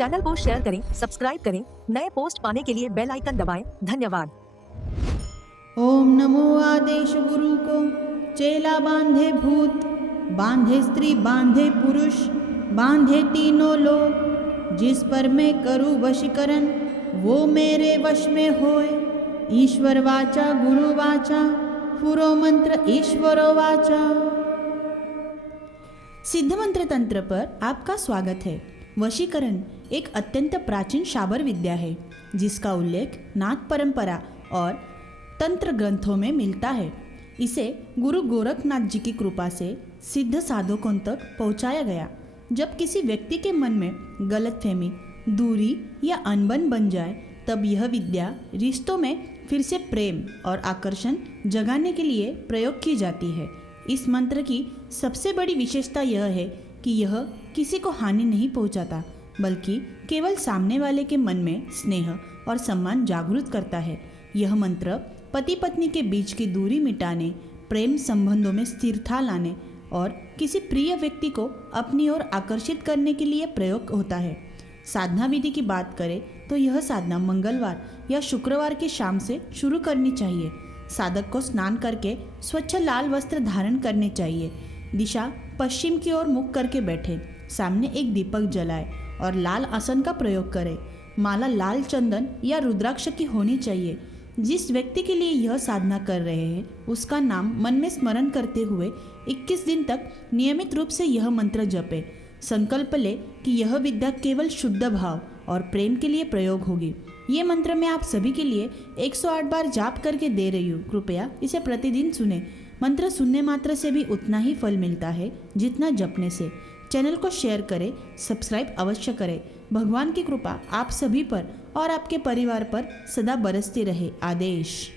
Channel को share करें, subscribe करें, नए पोस्ट पाने के लिए बेल आइकन दबाएं। धन्यवाद। ओम नमो आदेश गुरु को, चेला बांधे भूत, बांधे स्त्री, बांधे पुरुष, बांधे तीनों लोग। जिस पर मैं करूँ वशीकरण, वो मेरे वश में होए। ईश्वर वाचा गुरु वाचा, पुरो मंत्र ईश्वरो वाचा। सिद्ध मंत्र तंत्र पर आपका स्वागत है। वशीकरण एक अत्यंत प्राचीन शाबर विद्या है, जिसका उल्लेख नाथ परंपरा और तंत्र ग्रंथों में मिलता है। इसे गुरु गोरखनाथ जी की कृपा से सिद्ध साधकों तक पहुंचाया गया। जब किसी व्यक्ति के मन में गलतफहमी, दूरी या अनबन बन जाए, तब यह विद्या रिश्तों में फिर से प्रेम और आकर्षण जगाने के लिए प्रयोग की जाती है। इस मंत्र की सबसे बड़ी विशेषता यह है कि यह किसी को हानि नहीं पहुंचाता, बल्कि केवल सामने वाले के मन में स्नेह और सम्मान जागृत करता है। यह मंत्र पति पत्नी के बीच की दूरी मिटाने, प्रेम संबंधों में स्थिरता लाने और किसी प्रिय व्यक्ति को अपनी ओर आकर्षित करने के लिए प्रयोग होता है। साधना विधि की बात करें तो यह साधना मंगलवार या शुक्रवार की शाम से शुरू करनी चाहिए। साधक को स्नान करके स्वच्छ लाल वस्त्र धारण करने चाहिए। दिशा पश्चिम की ओर मुख करके बैठे, सामने एक दीपक जलाए और लाल आसन का प्रयोग करें। माला लाल चंदन या रुद्राक्ष की होनी चाहिए। जिस व्यक्ति के लिए यह साधना कर रहे हैं, उसका नाम मन में स्मरण करते हुए 21 दिन तक नियमित रूप से यह मंत्र जपे। संकल्प ले कि यह विद्या केवल शुद्ध भाव और प्रेम के लिए प्रयोग होगी। ये मंत्र मैं आप सभी के लिए 108 बार जाप करके दे रही हूँ। कृपया इसे प्रतिदिन सुने। मंत्र सुनने मात्र से भी उतना ही फल मिलता है जितना जपने से। चैनल को शेयर करें, सब्सक्राइब अवश्य करें। भगवान की कृपा आप सभी पर और आपके परिवार पर सदा बरसती रहे। आदेश।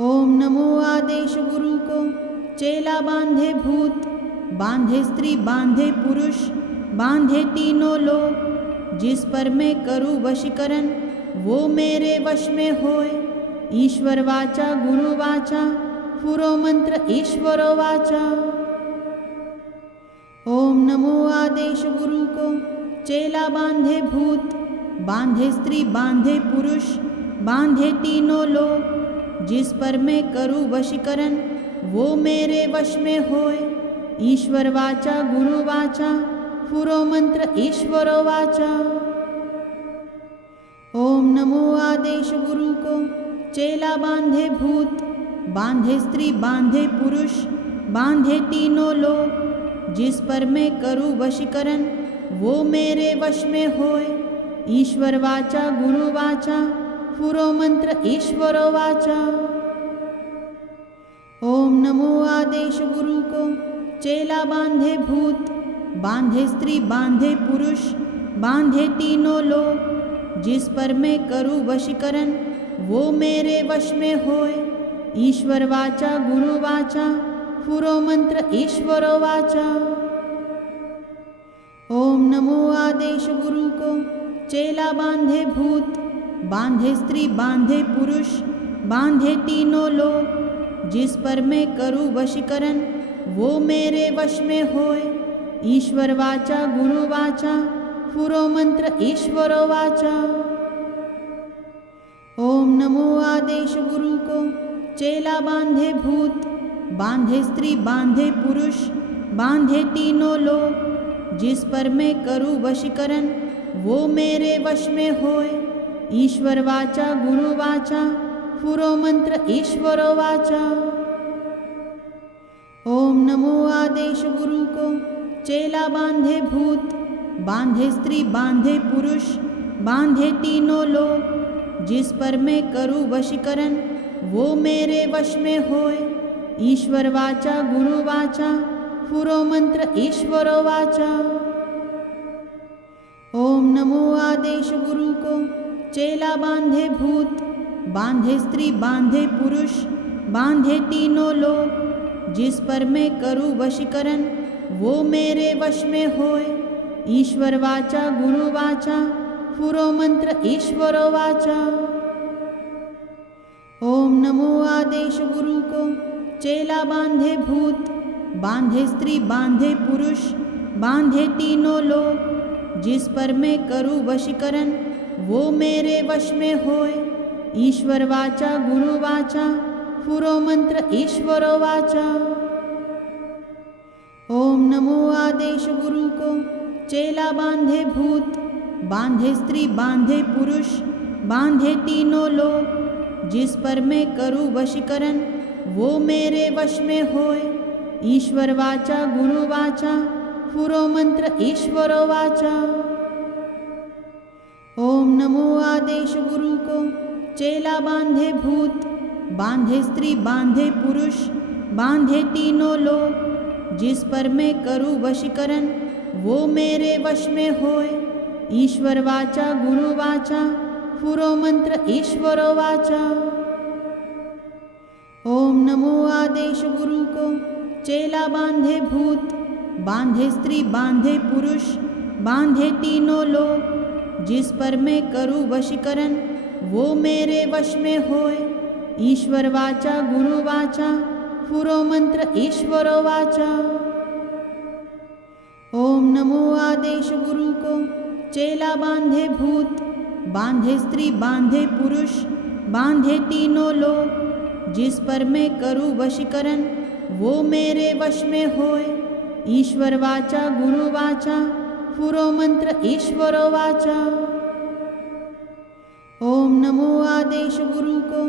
ओम नमो आदेश गुरु को, चेला बांधे भूत, बांधे स्त्री, बांधे पुरुष, बांधे तीनों लोग। जिस पर मैं करूँ वशीकरण, वो मेरे वश में होए। ईश्वर वाचा गुरु वाचा, पुरो मंत्र ईश्वरो वाचा। ओम नमो आदेश गुरु को, चेला बांधे भूत, बांधे स्त्री, बांधे पुरुष, बांधे तीनों लोग। जिस पर मैं करूँ वशीकरण, वो मेरे वश में होए। ईश्वर वाचा गुरु वाचा, पुरो मंत्र ईश्वरो वाचा। ओम नमो आदेश गुरु को, चेला बांधे भूत, बांधे स्त्री, बांधे पुरुष, बांधे तीनों लोग। जिस पर मैं करूँ वशीकरण, वो मेरे वश में होए। ईश्वर वाचा गुरु वाचा, पुरो मंत्र ईश्वरो वाचा। ओम नमो आदेश गुरु को, चेला बांधे भूत, बांधे स्त्री, बांधे पुरुष, बांधे तीनों लोग। जिस पर मैं करूँ वशीकरण, वो मेरे वश में होए। ईश्वर वाचा गुरु वाचा, पुरो मंत्र ईश्वरो वाचा। ओम नमो आदेश गुरु को, चेला बांधे भूत, बांधे स्त्री, बांधे पुरुष, बांधे तीनों लोग। जिस पर मैं करूँ वशीकरण, वो मेरे वश में होए। ईश्वर वाचा गुरु वाचा, पुरो मंत्र ईश्वरो वाचा। ओम नमो आदेश गुरु को, चेला बांधे भूत, बांधे स्त्री, बांधे पुरुष, बांधे तीनों लोग। जिस पर मैं करूँ वशीकरण, वो मेरे वश में होए। ईश्वर वाचा गुरु वाचा, पुरो मंत्र ईश्वरो वाचा। ओम नमो आदेश गुरु को, चेला बांधे भूत, बांधे स्त्री, बांधे पुरुष, बांधे तीनों लोग। जिस पर मैं करूँ वशीकरण, वो मेरे वश में होए। ईश्वर वाचा गुरु वाचा, पुरो मंत्र ईश्वरो वाचा। ओम नमो आदेश गुरु को, चेला बांधे भूत, बांधे स्त्री, बांधे पुरुष, बांधे तीनों लोग। जिस पर मैं करूँ वशीकरण, वो मेरे वश में होए। ईश्वर वाचा गुरु वाचा, पुरो मंत्र ईश्वरो वाचा। ओम नमो आदेश गुरु को, चेला बांधे भूत, बांधे स्त्री, बांधे पुरुष, बांधे तीनों लोग। जिस पर मैं करूँ वशीकरण वो मेरे वश में होए। ईश्वर वाचा गुरु वाचा पुरो मंत्र ईश्वरो वाचा। ओम नमो आदेश गुरु को चेला बांधे भूत, बांधे स्त्री बांधे पुरुष, बांधे तीनों लोग। जिस पर मैं करूँ वशीकरण वो मेरे वश में होए। ईश्वर वाचा गुरु वाचा पुरो मंत्र ईश्वरो वाचा। ओम नमो आदेश गुरु को चेला बांधे भूत, बांधे स्त्री बांधे पुरुष, बांधे तीनों लोग। जिस पर मैं करूँ वशीकरण वो मेरे वश में होए। ईश्वर वाचा गुरु वाचा पुरो मंत्र ईश्वरो वाचा। ओम नमो आदेश गुरु को चेला बांधे भूत, बांधे स्त्री बांधे पुरुष, बांधे तीनों लोग। जिस पर मैं करूँ वशीकरण वो मेरे वश में होए। ईश्वर वाचा गुरु वाचा पुरो मंत्र ईश्वरो वाचा। ओम नमो आदेश गुरु को चेला बांधे भूत, बांधे स्त्री बांधे पुरुष, बांधे तीनों लोग। जिस पर मैं करूँ वशीकरण वो मेरे वश में होए। ईश्वर वाचा गुरु वाचा पुरो मंत्र ईश्वरो वाचा। ओम नमो आदेश गुरु को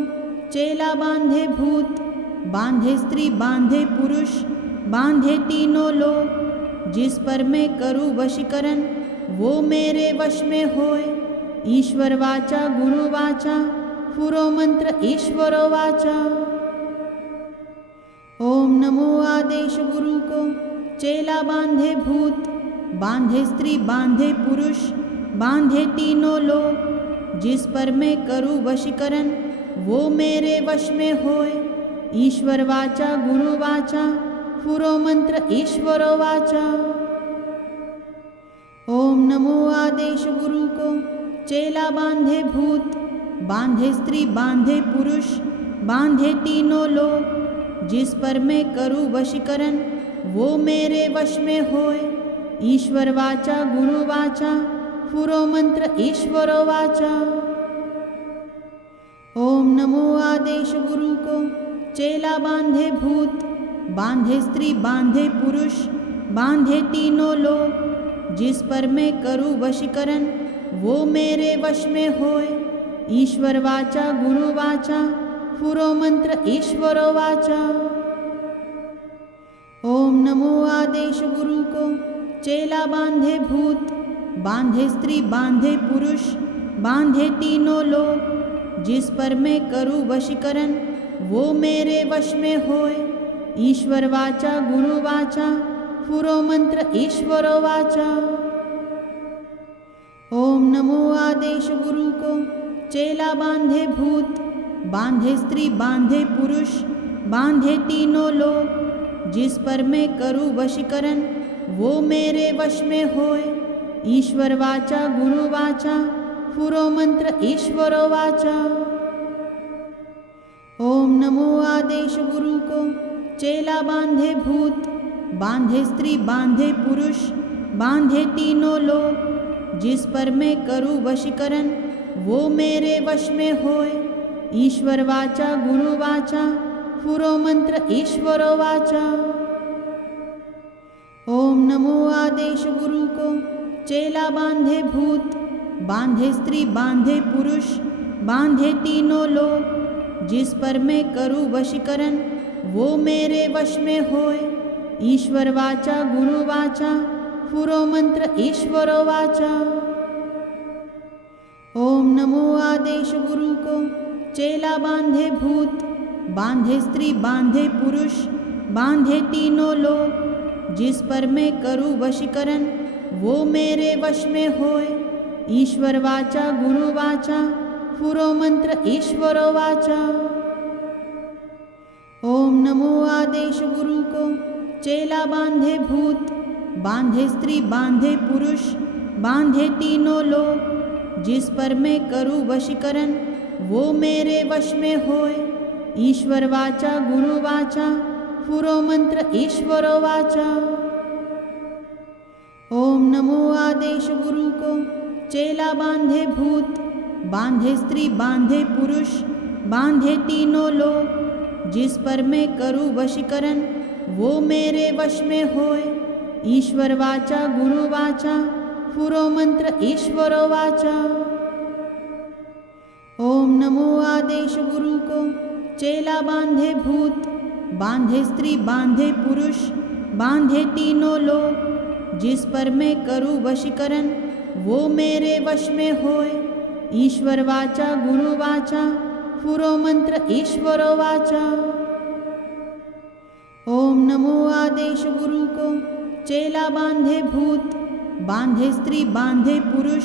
चेला बांधे भूत, बांधे स्त्री बांधे पुरुष, बांधे तीनों लोग। जिस पर मैं करूँ वशीकरण वो मेरे वश में होए। ईश्वर वाचा गुरु वाचा पुरो मंत्र ईश्वरो वाचा। ओम नमो आदेश गुरु को चेला बांधे भूत, बांधे स्त्री बांधे पुरुष, बांधे तीनों लोग। जिस पर मैं करूँ वशीकरण वो मेरे वश में होए। ईश्वर वाचा गुरु वाचा पुरो मंत्र ईश्वरो वाचा। ओम नमो आदेश गुरु को चेला बांधे भूत, बांधे स्त्री बांधे पुरुष, बांधे तीनों लोग। जिस पर मैं करूँ वशीकरण वो मेरे वश में होए। ईश्वर वाचा गुरु वाचा पुरो मंत्र ईश्वरो वाचा। ओम नमो आदेश गुरु को चेला बांधे भूत, बांधे स्त्री बांधे पुरुष, बांधे तीनों लोग। जिस पर मैं करूँ वशीकरण वो मेरे वश में होए। ईश्वर वाचा गुरु वाचा पुरो मंत्र ईश्वरो वाचा। ओम नमो आदेश गुरु को चेला बांधे भूत, बांधे स्त्री बांधे पुरुष, बांधे तीनों लोग। जिस पर मैं करूँ वशीकरण वो मेरे वश में होए। ईश्वर वाचा गुरु वाचा पुरो मंत्र ईश्वरो वाचा। ओम नमो आदेश गुरु को चेला बांधे भूत, बांधे स्त्री बांधे पुरुष, बांधे तीनों लोग। जिस पर मैं करूँ वशीकरण वो मेरे वश में होए। ईश्वर वाचा गुरु वाचा पुरो मंत्र ईश्वरो वाचा। ओम नमो आदेश गुरु को चेला बांधे भूत, बांधे स्त्री बांधे पुरुष, बांधे तीनों लोग। जिस पर मैं करूँ वशीकरण वो मेरे वश में होए। ईश्वर वाचा गुरु वाचा पुरो मंत्र ईश्वरो वाचा। ओम नमो आदेश गुरु को चेला बांधे भूत, बांधे स्त्री बांधे पुरुष, बांधे तीनों लोग। जिस पर मैं करूँ वशीकरण वो मेरे वश में होए। ईश्वर वाचा गुरु वाचा पुरो मंत्र ईश्वरो वाचा। ओम नमो आदेश गुरु को चेला बांधे भूत, बांधे स्त्री बांधे पुरुष, बांधे तीनों लोग। जिस पर मैं करूँ वशीकरण वो मेरे वश में होए। ईश्वर वाचा गुरु वाचा पुरो मंत्र ईश्वरो वाचा। ओम नमो आदेश गुरु को चेला बांधे भूत, बांधे स्त्री बांधे पुरुष, बांधे तीनों लोग। जिस पर मैं करूँ वशीकरण वो मेरे वश में होए। ईश्वर वाचा गुरु वाचा पुरो मंत्र ईश्वरो वाचा। ओम नमो आदेश गुरु चेला बांधे भूत, बांधे स्त्री, बांधे पुरुष, बांधे तीनों लोग। जिस पर मैं करूँ वशीकरण वो मेरे वश में होए। ईश्वर वाचा गुरु वाचा, पुरो मंत्र ईश्वरो वाचा। ओम नमो आदेश गुरु को। चेला बांधे भूत, बांधे स्त्री, बांधे पुरुष, बांधे तीनों लोग। जिस पर मैं करूँ वशीकरण वो मेरे वश में होए। ईश्वर वाचा गुरु वाचा, पुरो मंत्र ईश्वरो वाचा। ओम नमो आदेश गुरु को। चेला बांधे भूत, बांधे स्त्री, बांधे पुरुष,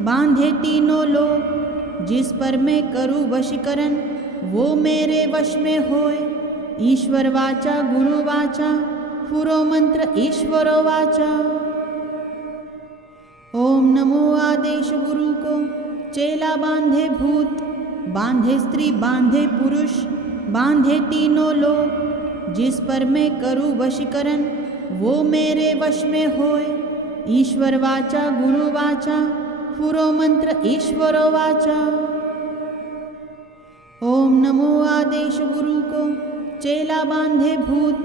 बांधे तीनों लोग। जिस पर मैं करूँ वशीकरण वो मेरे वश में होए। ईश्वर वाचा गुरु वाचा, पुरो मंत्र ईश्वरो वाचा। ओम नमो आदेश गुरु को। चेला बांधे भूत, बांधे स्त्री, बांधे पुरुष, बांधे तीनों लोग। जिस पर मैं करूँ वशीकरण वो मेरे वश में होए। ईश्वर वाचा गुरु वाचा, पुरो मंत्र ईश्वरो वाचा। ओम नमो आदेश गुरु को। चेला बांधे भूत,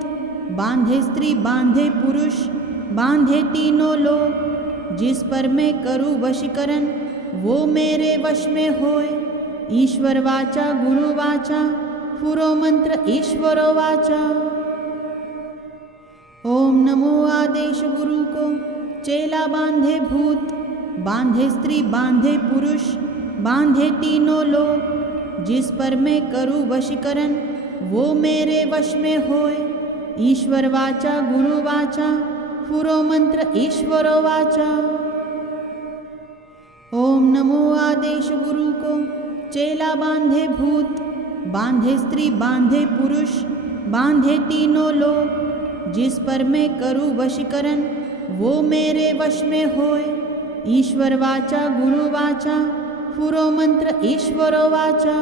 बांधे स्त्री, बांधे पुरुष, बांधे तीनों लोग। जिस पर मैं करूँ वशीकरण वो मेरे वश में होए। ईश्वर वाचा गुरु वाचा, पुरो मंत्र ईश्वरो वाचा। ओम नमो आदेश गुरु को। चेला बांधे भूत, बांधे स्त्री, बांधे पुरुष, बांधे तीनों लोग। जिस पर मैं करूँ वशीकरण वो मेरे वश में होए। ईश्वर वाचा गुरु वाचा, पुरो मंत्र ईश्वरो वाचा। ओम नमो आदेश गुरु को। चेला बांधे भूत, बांधे स्त्री, बांधे पुरुष, बांधे तीनों लोग। जिस पर मैं करूँ वशीकरण वो मेरे वश में होए। ईश्वर वाचा गुरु वाचा, पुरो मंत्र ईश्वरो वाचा।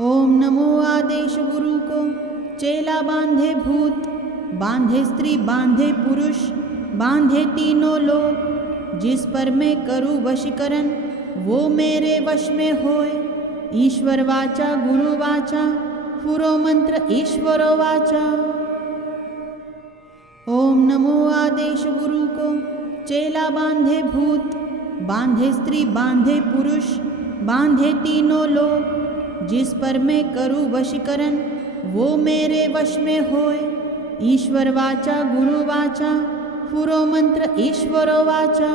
ओम नमो आदेश गुरु को। चेला बांधे भूत, बांधे स्त्री, बांधे पुरुष, बांधे तीनों लोग। जिस पर मैं करूँ वशीकरण वो मेरे वश में होए। ईश्वर वाचा गुरु वाचा, पुरो मंत्र ईश्वरो वाचा। ओम नमो आदेश गुरु को। चेला बांधे भूत, बांधे स्त्री, बांधे पुरुष, बांधे तीनों लोग। जिस पर मैं करूँ वशीकरण वो मेरे वश में होए। ईश्वर वाचा गुरु वाचा, पुरो मंत्र ईश्वरो वाचा।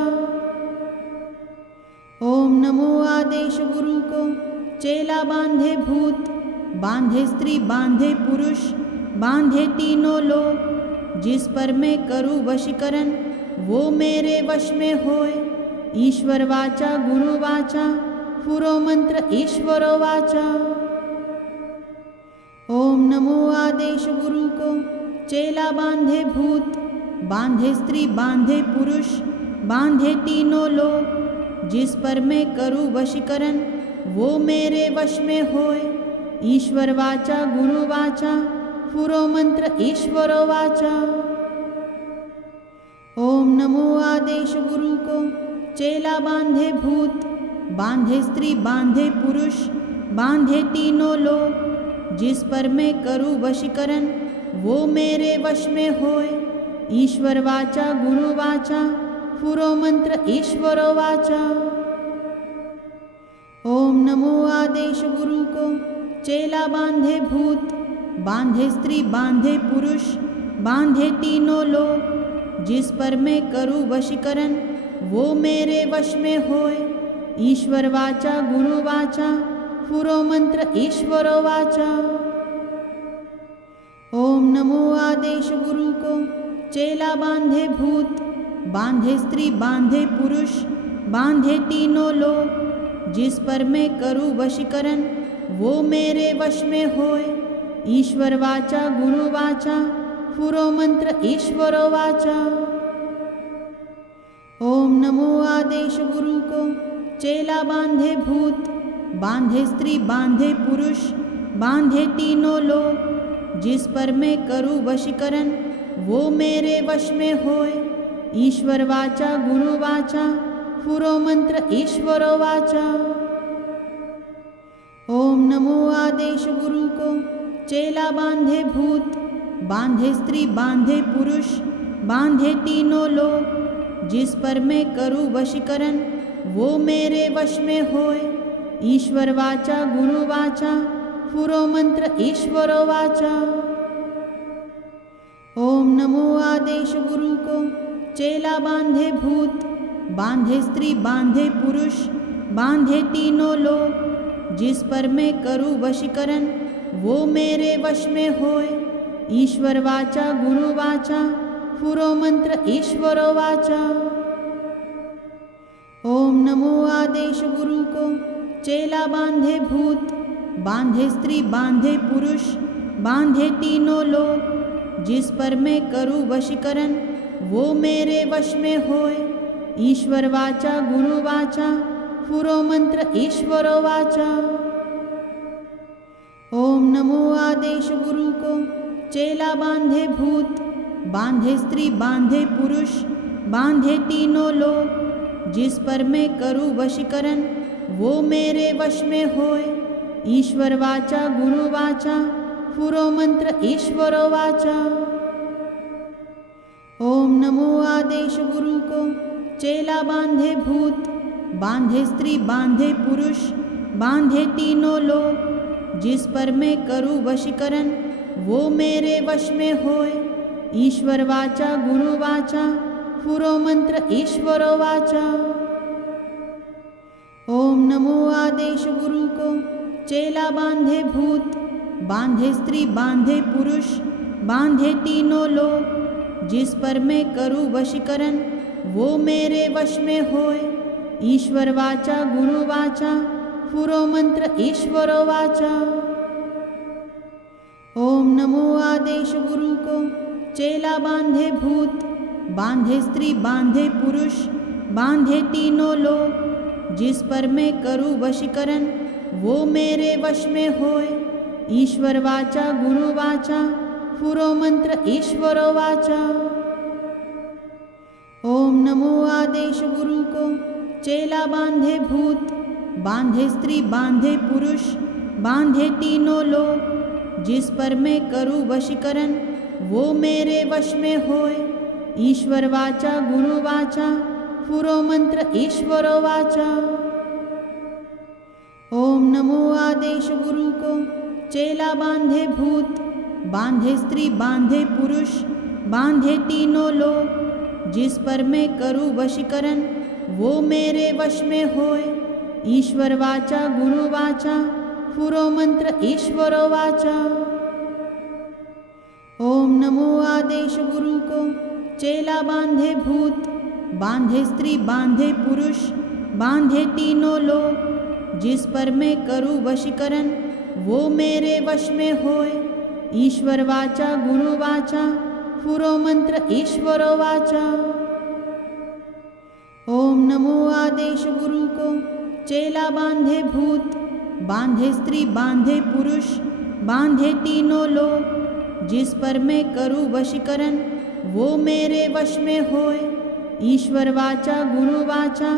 ओम नमो आदेश गुरु को। चेला बांधे भूत, बांधे स्त्री, बांधे पुरुष, बांधे तीनों लोग। जिस पर मैं करूँ वशीकरण वो मेरे वश में होए। ईश्वर वाचा गुरु वाचा, पुरो मंत्र ईश्वरो वाचा। ओम नमो आदेश गुरु को। चेला बांधे भूत, बांधे स्त्री, बांधे पुरुष, बांधे तीनों लोग। जिस पर मैं करूँ वशीकरण वो मेरे वश में होए। ईश्वर वाचा गुरु वाचा, पुरो मंत्र ईश्वरो वाचा। ओम नमो आदेश गुरु को। चेला बांधे भूत, बांधे स्त्री, बांधे पुरुष, बांधे तीनों लोग। जिस पर मैं करूँ वशीकरण वो मेरे वश में होए। ईश्वर वाचा गुरु वाचा, पुरो मंत्र ईश्वरो वाचा। ओम नमो आदेश गुरु को। चेला बांधे भूत, बांधे स्त्री, बांधे पुरुष, बांधे तीनों लोग। जिस पर मैं करूँ वशीकरण वो मेरे वश में होए। ईश्वर वाचा गुरु वाचा, पुरो मंत्र ईश्वरो वाचा। ओम नमो आदेश गुरु को। चेला बांधे भूत, बांधे स्त्री, बांधे पुरुष, बांधे तीनों लोग। जिस पर मैं करूँ वशीकरण वो मेरे वश में होए। ईश्वर वाचा गुरु वाचा, पुरो मंत्र ईश्वरो वाचा। ओम नमो आदेश गुरु को। चेला बांधे भूत, बांधे स्त्री, बांधे पुरुष, बांधे तीनों लोग। जिस पर मैं करूँ वशीकरण वो मेरे वश में होए। ईश्वर वाचा गुरु वाचा पुरो मंत्र ईश्वरो वाचा। ओम नमो आदेश गुरु को चेला बांधे भूत, बांधे स्त्री, बांधे पुरुष, बांधे तीनों लोग। जिस पर मैं करूँ वशीकरण वो मेरे वश में होए। ईश्वर वाचा गुरु वाचा पुरो मंत्र ईश्वरो वाचा। ओम नमो आदेश गुरु को चेला बांधे भूत, बांधे स्त्री, बांधे पुरुष, बांधे तीनों लोग। जिस पर मैं करूँ वशीकरण वो मेरे वश में होए। ईश्वर वाचा गुरु वाचा पुरो मंत्र ईश्वरो वाचा। ओम नमो आदेश गुरु को चेला बांधे भूत, बांधे स्त्री, बांधे पुरुष, बांधे तीनों लोग। जिस पर मैं करूँ वशीकरण वो मेरे वश में होए। ईश्वर वाचा गुरु वाचा पुरो मंत्र ईश्वरो वाचा। ओम नमो आदेश गुरु को चेला बांधे भूत, बांधे स्त्री, बांधे पुरुष, बांधे तीनों लोग। जिस पर मैं करूँ वशीकरण वो मेरे वश में होए। ईश्वर वाचा गुरु वाचा पुरो मंत्र ईश्वरो वाचा। ओम नमो आदेश गुरु को चेला बांधे भूत, बांधे स्त्री, बांधे पुरुष, बांधे तीनों लोग। जिस पर मैं करूँ वशीकरण वो मेरे वश में होए। ईश्वर वाचा गुरु वाचा पुरो मंत्र ईश्वरो वाचा। ओम नमो आदेश गुरु को चेला बांधे भूत, बांधे स्त्री, बांधे पुरुष, बांधे तीनों लोग। जिस पर मैं करूँ वशीकरण वो मेरे वश में होए। ईश्वर वाचा गुरु वाचा पुरो मंत्र ईश्वरो वाचा। ओम नमो आदेश गुरु को चेला बांधे भूत, बांधे स्त्री, बांधे पुरुष, बांधे तीनों लोग। जिस पर मैं करूँ वशीकरण वो मेरे वश में होए। ईश्वर वाचा गुरु वाचा पुरो मंत्र ईश्वरो वाचा। ओम नमो आदेश गुरु को चेला बांधे भूत, बांधे स्त्री, बांधे पुरुष, बांधे तीनों लोग। जिस पर मैं करूँ वशीकरण वो मेरे वश में होए। ईश्वर वाचा गुरु वाचा पुरो मंत्र ईश्वरो वाचा। ओम नमो आदेश गुरु को चेला बांधे भूत, बांधे स्त्री, बांधे पुरुष, बांधे तीनों लोग। जिस पर मैं करूँ वशीकरण वो मेरे वश में होए। ईश्वर वाचा गुरु वाचा पुरो मंत्र ईश्वरो वाचा। ओम नमो आदेश गुरु को चेला बांधे भूत, बांधे स्त्री, बांधे पुरुष, बांधे तीनों लोग। जिस पर मैं करूँ वशीकरण वो मेरे वश में होए। ईश्वर वाचा गुरु वाचा पुरो मंत्र ईश्वरो वाचा। ओम नमो आदेश गुरु को चेला बांधे भूत, बांधे स्त्री, बांधे पुरुष, बांधे तीनों लोग। जिस पर मैं करूँ वशीकरण वो मेरे वश में होए। ईश्वर वाचा गुरु वाचा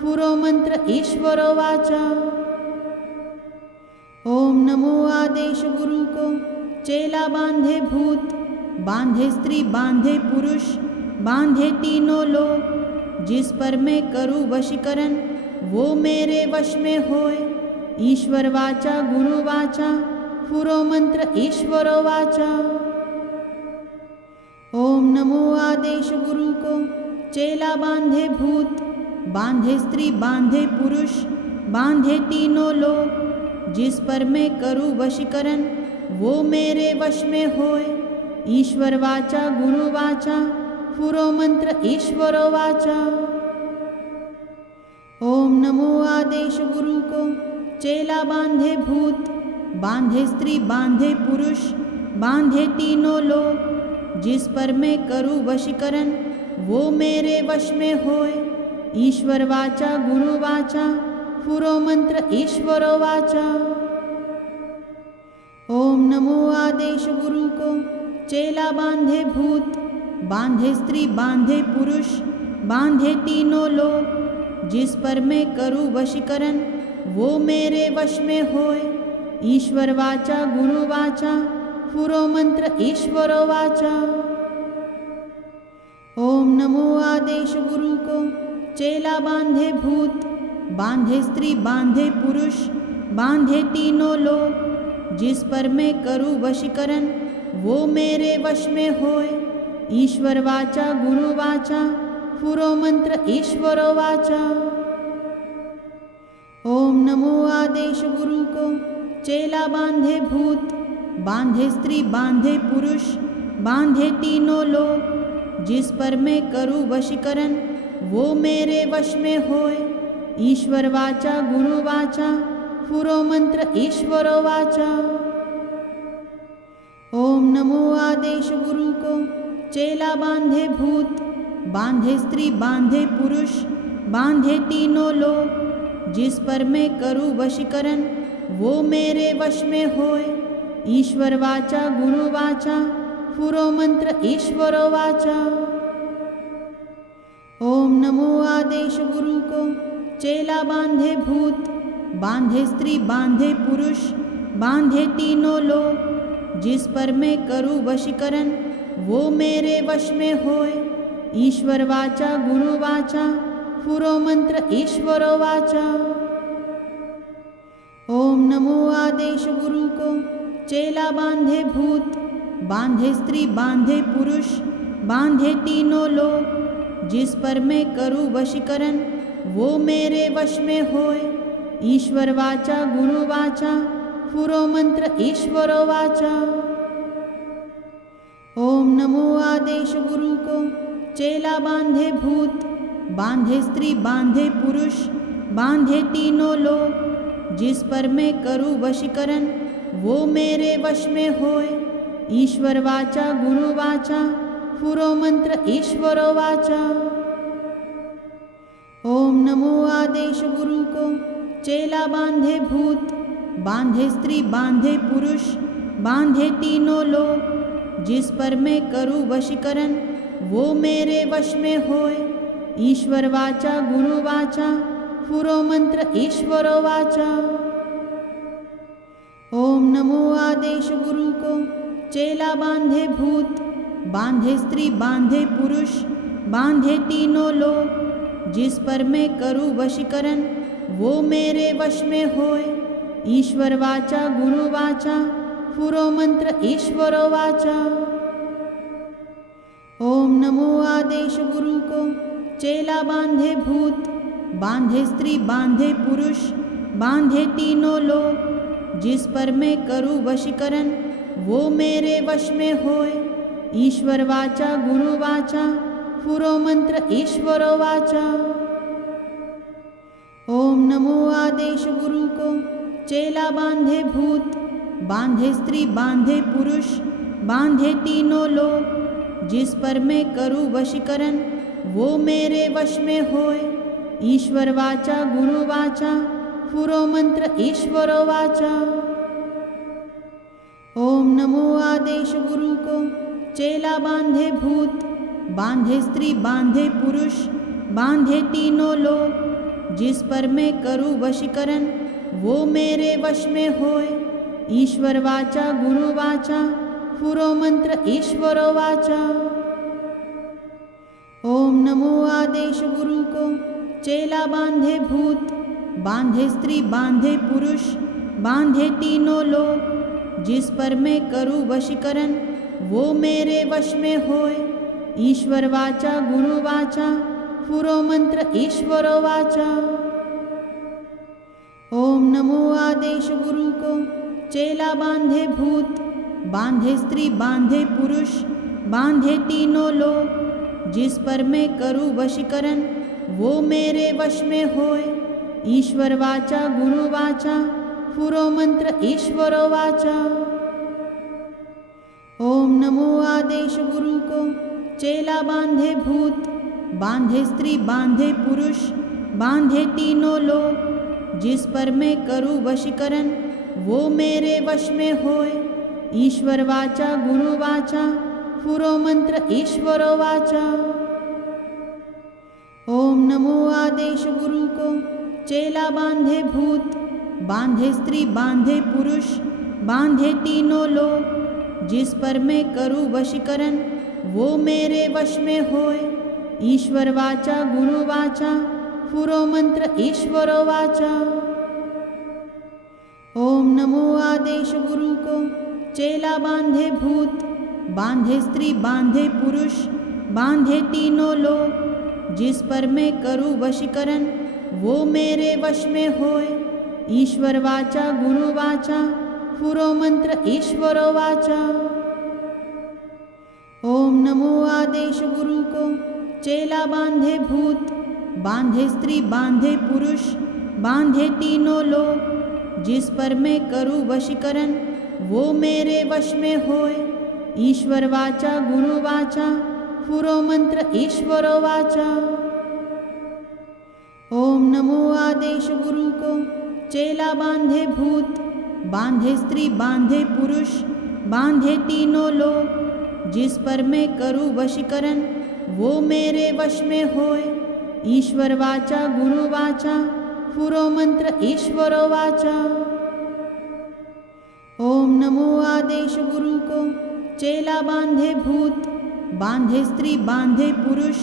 पुरो मंत्र ईश्वरो वाचा। ओम नमो आदेश गुरु को चेला बांधे भूत, बांधे स्त्री, बांधे पुरुष, बांधे तीनों लोग। जिस पर मैं करूँ वशीकरण वो मेरे वश में होए। ईश्वर वाचा गुरु वाचा पुरो मंत्र ईश्वरो वाचा। ओम नमो आदेश गुरु को चेला बांधे भूत, बांधे स्त्री, बांधे पुरुष, बांधे तीनों लोग। जिस पर मैं करूँ वशीकरण वो मेरे वश में होए। ईश्वर वाचा गुरु वाचा पुरो मंत्र ईश्वरो वाचा। ओम नमो आदेश गुरु को चेला बांधे भूत, बांधे स्त्री, बांधे पुरुष, बांधे तीनों लोग। जिस पर मैं करूँ वशीकरण वो मेरे वश में होए। ईश्वर वाचा गुरु वाचा पुरो मंत्र ईश्वरो वाचा। ओम नमो आदेश गुरु को चेला बांधे भूत, बांधे स्त्री बांधे पुरुष बांधे तीनों लोग, जिस पर मैं करूँ वशीकरण वो मेरे वश में होए। ईश्वर वाचा गुरु वाचा पुरो मंत्र ईश्वरो वाचा। ओम नमो आदेश गुरु को चेला बांधे भूत, बांधे स्त्री बांधे पुरुष बांधे तीनों लोग, जिस पर मैं करूँ वशीकरण वो मेरे वश में होए। ईश्वर वाचा गुरु वाचा पुरो मंत्र ईश्वरो वाचा। ओम नमो आदेश गुरु को चेला बांधे भूत, बांधे स्त्री बांधे पुरुष बांधे तीनों लोग, जिस पर मैं करूँ वशीकरण वो मेरे वश में होए। ईश्वर वाचा गुरु वाचा पुरो मंत्र ईश्वरो वाचा। ओम नमो आदेश गुरु को चेला बांधे भूत, बांधे स्त्री बांधे पुरुष बांधे तीनों लोग, जिस पर मैं करूँ वशीकरण वो मेरे वश में होए। ईश्वर वाचा गुरु वाचा पुरो मंत्र ईश्वरो वाचा। ओम नमो आदेश गुरु को चेला बांधे भूत, बांधे स्त्री बांधे पुरुष बांधे तीनों लोग, जिस पर मैं करूँ वशीकरण वो मेरे वश में होए। ईश्वर वाचा गुरु वाचा पुरो मंत्र ईश्वरो वाचा। ओम नमो आदेश गुरु को चेला बांधे भूत, बांधे स्त्री बांधे पुरुष बांधे तीनों लोग, जिस पर मैं करूँ वशीकरण वो मेरे वश में होए। ईश्वर वाचा गुरु वाचा पुरो मंत्र ईश्वरो वाचा। ओम नमो आदेश गुरु को चेला बांधे भूत, बांधे स्त्री बांधे पुरुष बांधे तीनों लोग, जिस पर मैं करूँ वशीकरण वो मेरे वश में होए। ईश्वर वाचा गुरु वाचा पुरो मंत्र ईश्वरो वाचा। ओम नमो आदेश गुरु को चेला बांधे भूत, बांधे स्त्री बांधे पुरुष बांधे तीनों लोग, जिस पर मैं करूँ वशीकरण वो मेरे वश में होए। ईश्वर वाचा गुरु वाचा पुरो मंत्र ईश्वरो वाचा। ओम नमो आदेश गुरु को चेला बांधे भूत, बांधे स्त्री बांधे पुरुष बांधे तीनों लोग, जिस पर मैं करूँ वशीकरण वो मेरे वश में होए। ईश्वर वाचा गुरु वाचा पुरो मंत्र ईश्वरो वाचा। ओम नमो आदेश गुरु को चेला बांधे भूत, बांधे स्त्री बांधे पुरुष बांधे तीनों लोग, जिस पर मैं करूँ वशीकरण वो मेरे वश में होए। ईश्वर वाचा गुरु वाचा पुरो मंत्र ईश्वरो वाचा। ओम नमो आदेश गुरु को चेला बांधे भूत, बांधे स्त्री बांधे पुरुष बांधे तीनों लोग, जिस पर मैं करूँ वशीकरण वो मेरे वश में होए। ईश्वर वाचा गुरु वाचा पुरो मंत्र ईश्वरो वाचा। ओम नमो आदेश गुरु को चेला बांधे भूत, बांधे स्त्री बांधे पुरुष बांधे तीनों लोग, जिस पर मैं करूँ वशीकरण वो मेरे वश में होए। ईश्वर वाचा गुरु वाचा पुरो मंत्र ईश्वरो वाचा। ओम नमो आदेश गुरु को चेला बांधे भूत, बांधे स्त्री बांधे पुरुष बांधे तीनों लोग, जिस पर मैं करूँ वशीकरण वो मेरे वश में होए। ईश्वर वाचा गुरु वाचा पुरो मंत्र ईश्वरो वाचा। ओम नमो आदेश गुरु को चेला बांधे भूत, बांधे स्त्री बांधे पुरुष बांधे तीनों लोग, जिस पर मैं करूँ वशीकरण वो मेरे वश में होए। ईश्वर वाचा गुरु वाचा पुरो मंत्र ईश्वरो वाचा। ओम नमो आदेश गुरु को चेला बांधे भूत, बांधे स्त्री बांधे पुरुष बांधे तीनों लोग, जिस पर मैं करूँ वशीकरण वो मेरे वश में होए। ईश्वर वाचा गुरु वाचा पुरो मंत्र ईश्वरो वाचा। ओम नमो आदेश गुरु को चेला बांधे भूत, बांधे स्त्री, बांधे पुरुष, बांधे तीनों लोग। जिस पर मैं करूँ वशीकरण वो मेरे वश में होए। ईश्वर वाचा गुरु वाचा पुरो मंत्र ईश्वरो वाचा। ओम नमो आदेश गुरु को चेला बांधे भूत, बांधे स्त्री, बांधे पुरुष, बांधे तीनों लोग। जिस पर मैं करूँ वशीकरण वो मेरे वश में होए। ईश्वर वाचा गुरु वाचा पुरो मंत्र ईश्वरो वाचा। ओम नमो आदेश गुरु को चेला बांधे भूत, बांधे स्त्री, बांधे पुरुष, बांधे तीनों लोग। जिस पर मैं करूँ वशीकरण वो मेरे वश में होए। ईश्वर वाचा गुरु वाचा पुरो मंत्र ईश्वरो वाचा। ओम नमो आदेश गुरु को चेला बांधे भूत, बांधे स्त्री, बांधे पुरुष, बांधे तीनों लोग। जिस पर मैं करूँ वशीकरण वो मेरे वश में होए। ईश्वर वाचा गुरु वाचा पुरो मंत्र ईश्वरो वाचा। ओम नमो आदेश गुरु को चेला बांधे भूत, बांधे स्त्री, बांधे पुरुष,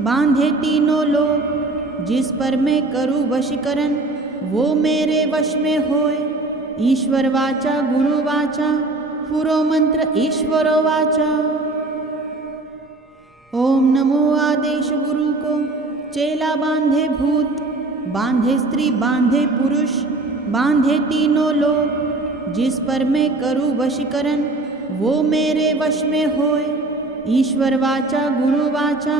बांधे तीनों लोग। जिस पर मैं करूँ वशीकरण वो मेरे वश में होए। ईश्वर वाचा गुरु वाचा पुरो मंत्र ईश्वरो वाचा। ओम नमो आदेश गुरु को चेला बांधे भूत, बांधे स्त्री, बांधे पुरुष, बांधे तीनों लोग। जिस पर मैं करूँ वशीकरण वो मेरे वश में होए। ईश्वर वाचा गुरु वाचा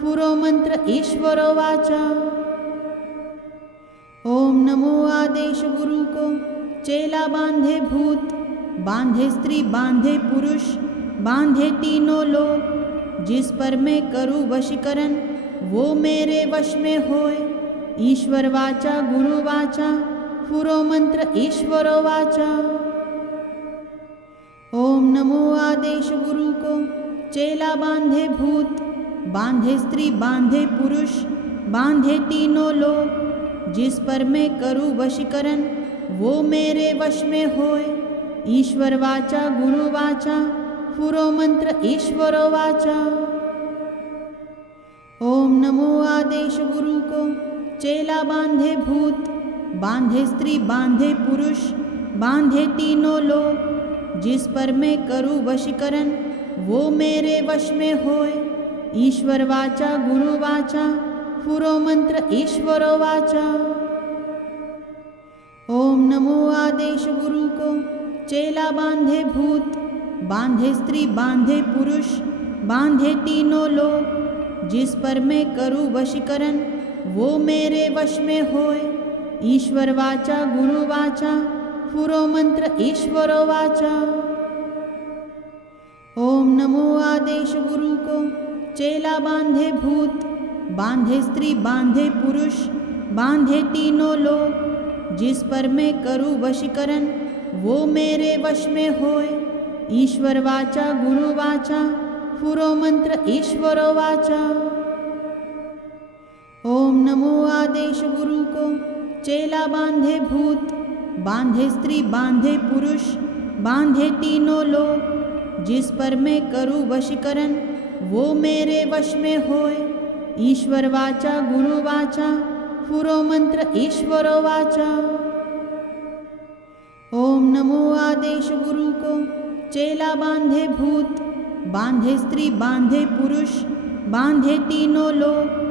पुरो मंत्र ईश्वरो वाचा। ओम नमो आदेश गुरु को चेला बांधे भूत, बांधे स्त्री, बांधे पुरुष, बांधे तीनों लोग। जिस पर मैं करूँ वशीकरण वो मेरे वश में होए। ईश्वर वाचा गुरु वाचा पुरो मंत्र ईश्वरो वाचा। ओम नमो आदेश गुरु को चेला बांधे भूत, बांधे स्त्री, बांधे पुरुष, बांधे तीनों लोग। जिस पर मैं करूँ वशीकरण वो मेरे वश में होए। ईश्वर वाचा गुरु वाचा पुरो मंत्र ईश्वरो वाचा। ओम नमो आदेश गुरु को चेला बांधे भूत, बांधे स्त्री, बांधे पुरुष, बांधे तीनों लोग। जिस पर मैं करूँ वशीकरण वो मेरे वश में होए। ईश्वर वाचा गुरु वाचा पुरो मंत्र ईश्वरो वाचा। ओम नमो आदेश गुरु को चेला बांधे भूत, बांधे स्त्री, बांधे पुरुष, बांधे तीनों लोग। जिस पर मैं करूँ वशीकरण वो मेरे वश में होए। ईश्वर वाचा गुरु वाचा पुरो मंत्र ईश्वरो वाचा। ओम नमो आदेश गुरु को चेला बांधे भूत, बांधे स्त्री, बांधे पुरुष, बांधे तीनों लोग। जिस पर मैं करूँ वशीकरण वो मेरे वश में होए। ईश्वर वाचा गुरु वाचा पुरो मंत्र ईश्वरो वाचा। ओम नमो आदेश गुरु को चेला बांधे भूत, बांधे स्त्री, बांधे पुरुष, बांधे तीनों लोग। जिस पर मैं करूँ वशीकरण वो मेरे वश में होए। ईश्वर वाचा गुरु वाचा पुरो मंत्र ईश्वरो वाचा। ओम नमो आदेश गुरु को चेला बांधे भूत, बांधे स्त्री, बांधे पुरुष, बांधे तीनों लोग।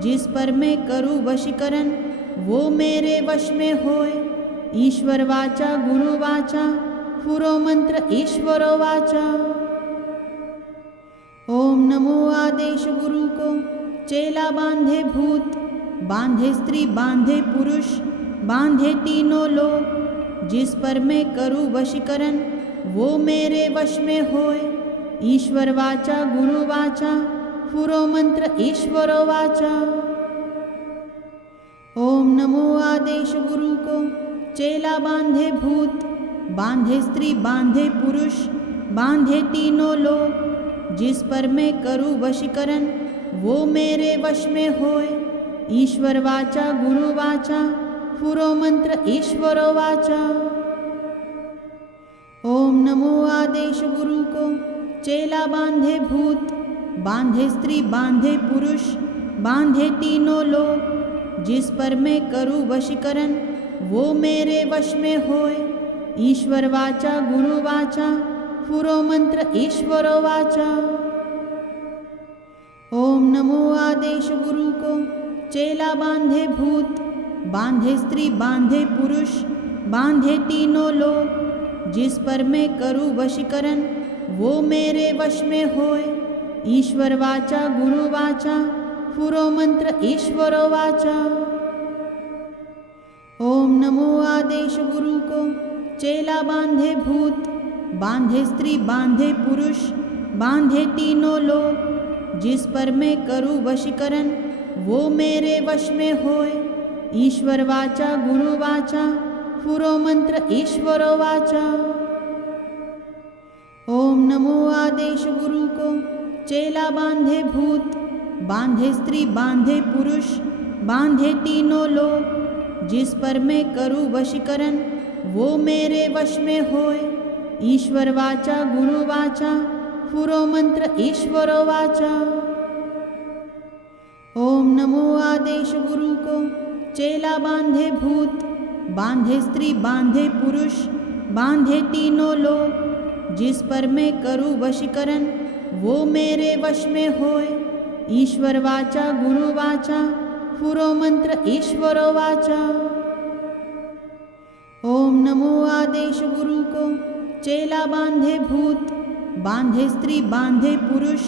जिस पर मैं करूँ वशीकरण वो मेरे वश में होए। ईश्वर वाचा गुरु वाचा पुरो मंत्र ईश्वरो वाचा। ओम नमो आदेश गुरु को चेला बांधे भूत, बांधे स्त्री, बांधे पुरुष, बांधे तीनों लोग। जिस पर मैं करूँ वशीकरण वो मेरे वश में होए। ईश्वर वाचा गुरु वाचा पुरो मंत्र ईश्वरो वाचा। ओम नमो आदेश गुरु को चेला बांधे भूत, बांधे स्त्री, बांधे पुरुष, बांधे तीनों लोग। जिस पर मैं करूँ वशीकरण वो मेरे वश में होए। ईश्वर वाचा गुरु वाचा पुरो मंत्र ईश्वरो वाचा। ओम नमो आदेश गुरु को चेला बांधे भूत, बांधे स्त्री बांधे पुरुष, बांधे तीनों लोग। जिस पर मैं करूँ वशीकरण वो मेरे वश में होए। ईश्वर वाचा गुरु वाचा पुरो मंत्र ईश्वरो वाचा। ओम नमो आदेश गुरु को चेला बांधे भूत, बांधे स्त्री बांधे पुरुष, बांधे तीनों लोग। जिस पर मैं करूँ वशीकरण वो मेरे वश में होए। ईश्वर वाचा गुरु वाचा पुरो मंत्र ईश्वरो वाचा। ओम नमो आदेश गुरु को चेला बांधे भूत, बांधे स्त्री बांधे पुरुष, बांधे तीनों लोग। जिस पर मैं करूँ वशीकरण वो मेरे वश में होए। ईश्वर वाचा गुरु वाचा पुरो मंत्र ईश्वरो वाचा। ओम नमो आदेश गुरु को चेला बांधे भूत, बांधे स्त्री बांधे पुरुष, बांधे तीनों लोग। जिस पर मैं करूँ वशीकरण वो मेरे वश में होए। ईश्वर वाचा गुरु वाचा पुरो मंत्र ईश्वरो वाचा। ओम नमो आदेश गुरु को चेला बांधे भूत, बांधे स्त्री बांधे पुरुष, बांधे तीनों लोग। जिस पर मैं करूँ वशीकरण वो मेरे वश में होए। ईश्वर वाचा गुरु वाचा पुरो मंत्र ईश्वरो वाचा। ओम नमो आदेश गुरु को चेला बांधे भूत, बांधे स्त्री बांधे पुरुष,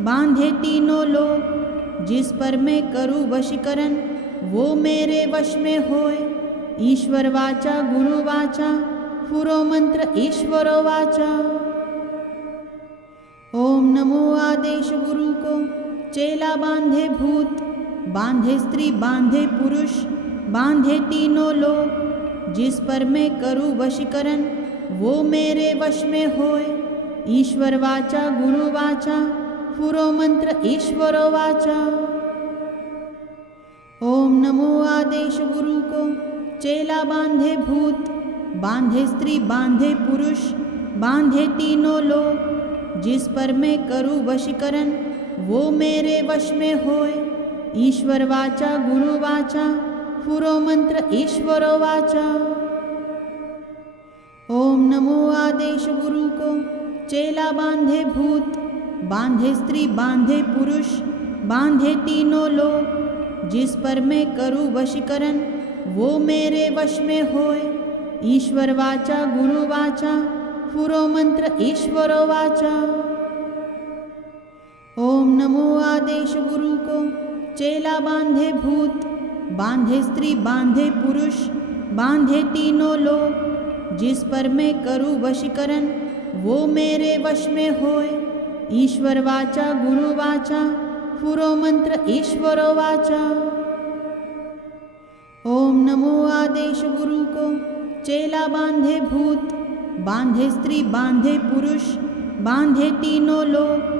बांधे तीनों लोग। जिस पर मैं करूँ वशीकरण वो मेरे वश में होए। ईश्वर वाचा गुरु वाचा पुरो मंत्र ईश्वरो वाचा। ओम नमो आदेश गुरु को चेला बांधे भूत, बांधे स्त्री बांधे पुरुष, बांधे तीनों लोग। जिस पर मैं करूँ वशीकरण वो मेरे वश में होए। ईश्वर वाचा गुरु वाचा पुरो मंत्र ईश्वरो वाचा। ओम नमो आदेश गुरु को चेला बांधे भूत, बांधे स्त्री बांधे पुरुष, बांधे तीनों लोग। जिस पर मैं करूँ वशीकरण वो मेरे वश में होए। ईश्वर वाचा गुरु वाचा पुरो मंत्र ईश्वरो वाचा। ओम नमो आदेश गुरु को चेला बांधे भूत, बांधे स्त्री बांधे पुरुष, बांधे तीनों लोग। जिस पर मैं करूँ वशीकरण वो मेरे वश में होए। ईश्वर वाचा गुरु वाचा पुरो मंत्र ईश्वरो वाचा। ओम नमो आदेश गुरु को चेला बांधे भूत, बांधे स्त्री बांधे पुरुष, बांधे तीनों लोग। जिस पर मैं करूँ वशीकरण वो मेरे वश में होए। ईश्वर वाचा गुरु वाचा पुरो मंत्र ईश्वरो वाचा। ओम नमो आदेश गुरु को चेला बांधे भूत, बांधे स्त्री बांधे पुरुष, बांधे तीनों लोग।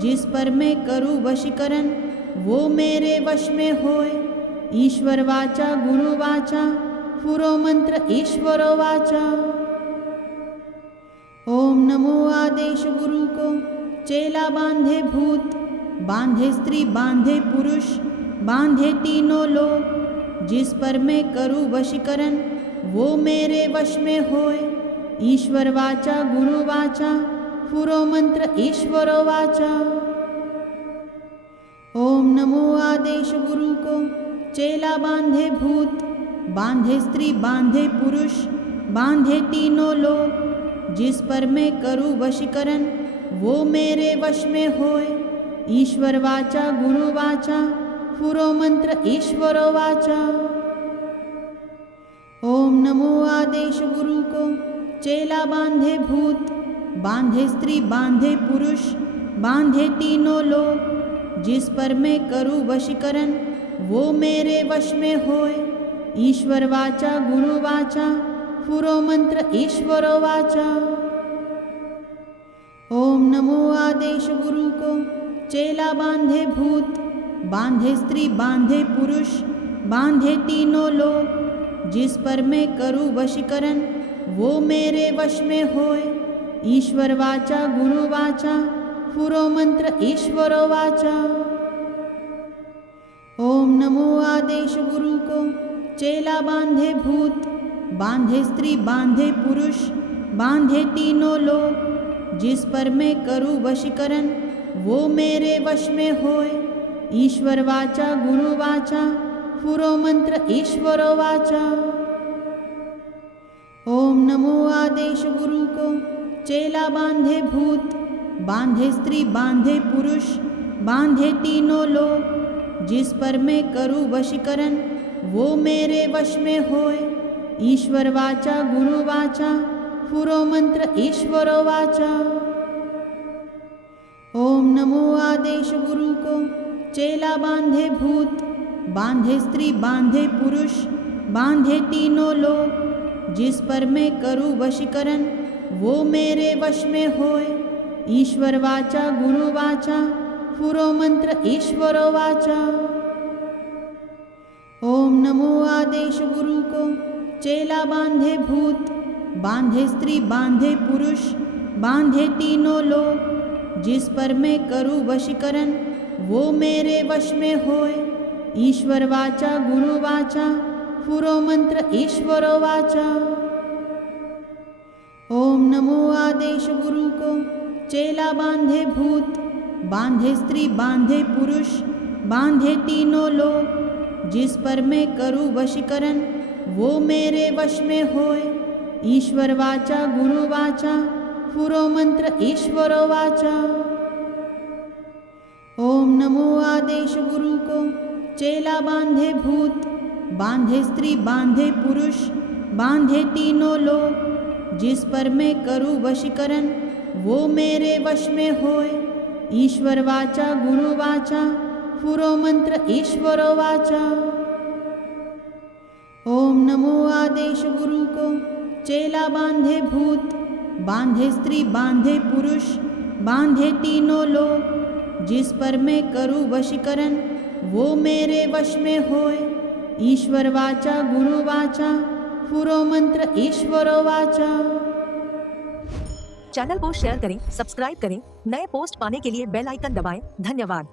जिस पर मैं करूँ वशीकरण वो मेरे वश में होए। ईश्वर वाचा गुरु वाचा पुरो मंत्र ईश्वरो वाचा। ओम नमो आदेश गुरु को चेला बांधे भूत, बांधे स्त्री बांधे पुरुष, बांधे तीनों लोग। जिस पर मैं करूँ वशीकरण वो मेरे वश में होए। ईश्वर वाचा गुरु वाचा पुरो मंत्र ईश्वरो वाचा। ओम नमो आदेश गुरु को चेला बांधे भूत, बांधे स्त्री बांधे पुरुष, बांधे तीनों लोग। जिस पर मैं करूँ वशीकरण वो मेरे वश में होए। ईश्वर वाचा गुरु वाचा पुरो मंत्र ईश्वरो वाचा। ओम नमो आदेश गुरु को चेला बांधे भूत, बांधे स्त्री बांधे पुरुष, बांधे तीनों लोग। जिस पर मैं करूँ वशीकरण वो मेरे वश में होए। ईश्वर वाचा गुरु वाचा पुरो मंत्र ईश्वरो वाचा। ओम नमो आदेश गुरु को, चेला बांधे भूत, बांधे स्त्री, बांधे पुरुष, बांधे तीनों लोग। जिस पर मैं करूँ वशीकरण, वो मेरे वश में होए। ईश्वर वाचा गुरु वाचा, पुरो मंत्र ईश्वरो वाचा। ओम नमो आदेश गुरु को, चेला बांधे भूत, बांधे स्त्री, बांधे पुरुष, बांधे तीनों लोग। जिस पर मैं करूँ वशीकरण, वो मेरे वश में होए। ईश्वर वाचा गुरु वाचा, पुरो मंत्र ईश्वरो वाचा। ओम नमो आदेश गुरु को, चेला बांधे भूत, बांधे स्त्री, बांधे पुरुष, बांधे तीनों लोग। जिस पर मैं करूँ वशीकरण, वो मेरे वश में होए। ईश्वर वाचा गुरु वाचा, पुरो मंत्र ईश्वरो वाचा। ओम नमो आदेश गुरु को, चेला बांधे भूत, बांधे स्त्री, बांधे पुरुष, बांधे तीनों लोग। जिस पर मैं करूँ वशीकरण, वो मेरे वश में होए। ईश्वर वाचा गुरु वाचा, पुरो मंत्र ईश्वरो वाचा। ओम नमो आदेश गुरु को, चेला बांधे भूत, बांधे स्त्री, बांधे पुरुष, बांधे तीनों लोग। जिस पर मैं करूँ वशीकरण, वो मेरे वश में होए। ईश्वर वाचा गुरु वाचा, पुरो मंत्र ईश्वरो वाचा। ओम नमो आदेश गुरु को, चेला बांधे भूत, बांधे स्त्री, बांधे पुरुष, बांधे तीनों लोग। जिस पर मैं करूँ वशीकरण, वो मेरे वश में होए। ईश्वर वाचा गुरु वाचा, पुरो मंत्र ईश्वरो वाचा। ओम नमो आदेश गुरु को, चेला बांधे भूत, बांधे स्त्री, बांधे पुरुष, बांधे तीनों लोग। जिस पर मैं करूँ वशीकरण, वो मेरे वश में होए। ईश्वर वाचा गुरु वाचा, पुरो मंत्र ईश्वरो वाचा। ओम नमो आदेश गुरु को, चेला बांधे भूत, बांधे स्त्री, बांधे पुरुष, बांधे तीनों लोग। जिस पर मैं करूँ वशीकरण, वो मेरे वश में होए। ईश्वर वाचा गुरु वाचा, पुरो मंत्र ईश्वरो वाचा। चैनल को शेयर करें, सब्सक्राइब करें, नए पोस्ट पाने के लिए बेल आइकन दबाएं। धन्यवाद।